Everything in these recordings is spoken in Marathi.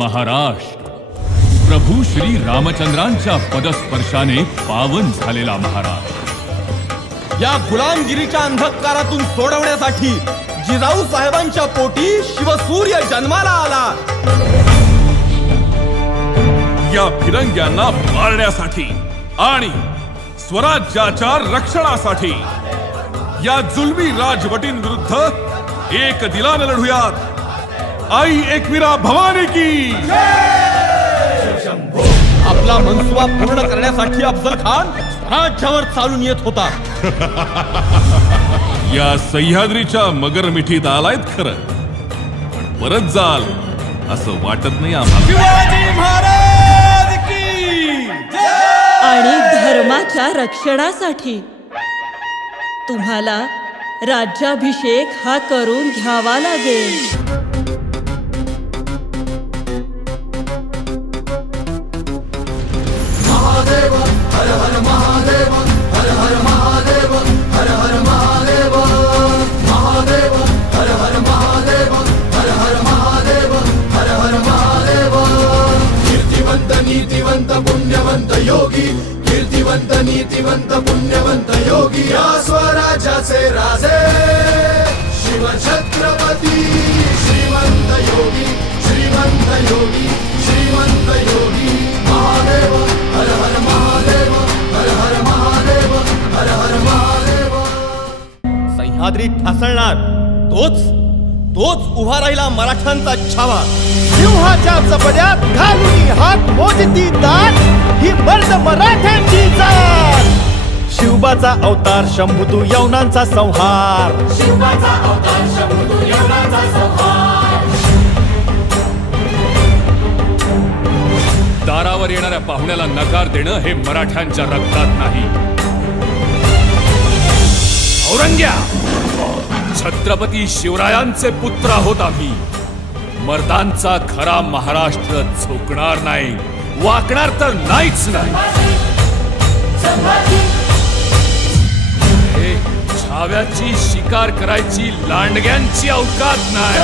महाराष्ट्र प्रभू श्री रामचंद्रांच्या पदस्पर्शाने पावन झालेला महाराष्ट्र या गुलामगिरीच्या अंधकारातून सोडवण्यासाठी जिजाऊ साहेबांच्या पोटी शिवसूर्य जन्माला आला। या फिरंग्यांना मारण्यासाठी आणि स्वराज्याच्या रक्षणासाठी या जुलमी राजवटींविरुद्ध एक दिलाने लढूयात। आई एकवीरा भवानी की आपला मनसुबा पूर्ण करण्यासाठी अफजल खान राज्यावर चालून येत होता। या सह्याद्रीच्या मगरमिठीत आलायत खरं, पण परत जाल असं वाटत नाही आम्हाला। शिवाजी महाराज की जय। आणि धर्माच्या रक्षणासाठी तुम्हाला राज्याभिषेक हा करून घ्यावा लागेल। महादेव हर हर महादेव, हर हर महादेव, हर हर महादेव, महादेव हर हर महादेव, हर हर महादेव, हर हर महादेव। कीर्तिवंत नीतिवंत पुण्यवंत योगी, कीर्तिवंत नीतिवंत पुण्यवंत योगी, या स्वराज्याचे राजे शिव छत्रपती। श्रीमंत योगी, श्रीमंत योगी, श्रीमंत योगी, महादेव हर हर महादेव, हर हर महादेव, हर हर महादेव। सह्याद्री ठासळणार तोच उभा राहिला मराठ्यांचा छावा। सिंहाच्या जबड्यात घालून हात मोजती दात, ही मर्द मराठ्यांची जात। शिवबाचा अवतार शंभुतू यवनांचा संहार, शिवबाचा अवतार शंभुतू यवनांचा संहार। दारावर येणाऱ्या पाहुण्याला नकार देणं हे मराठ्यांच्या रक्तात नाही। औरंग्या, छत्रपती शिवरायांचे पुत्र आहोत आम्ही। मर्दांचा खरा महाराष्ट्र झोकणार नाही, वाकणार तर नाहीच नाही। हे छाव्याची शिकार करायची लांडग्यांची अवकात नाही।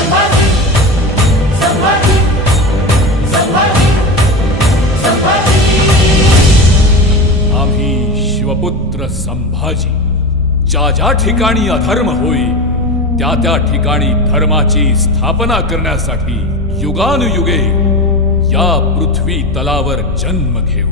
आम्ही शिवपुत्र संभाजी ज्या ज्या ठिकाणी अधर्म होई त्या त्या ठिकाणी धर्माची स्थापना करण्यासाठी युगानुयुगे या पृथ्वी तलावर जन्म घेऊ।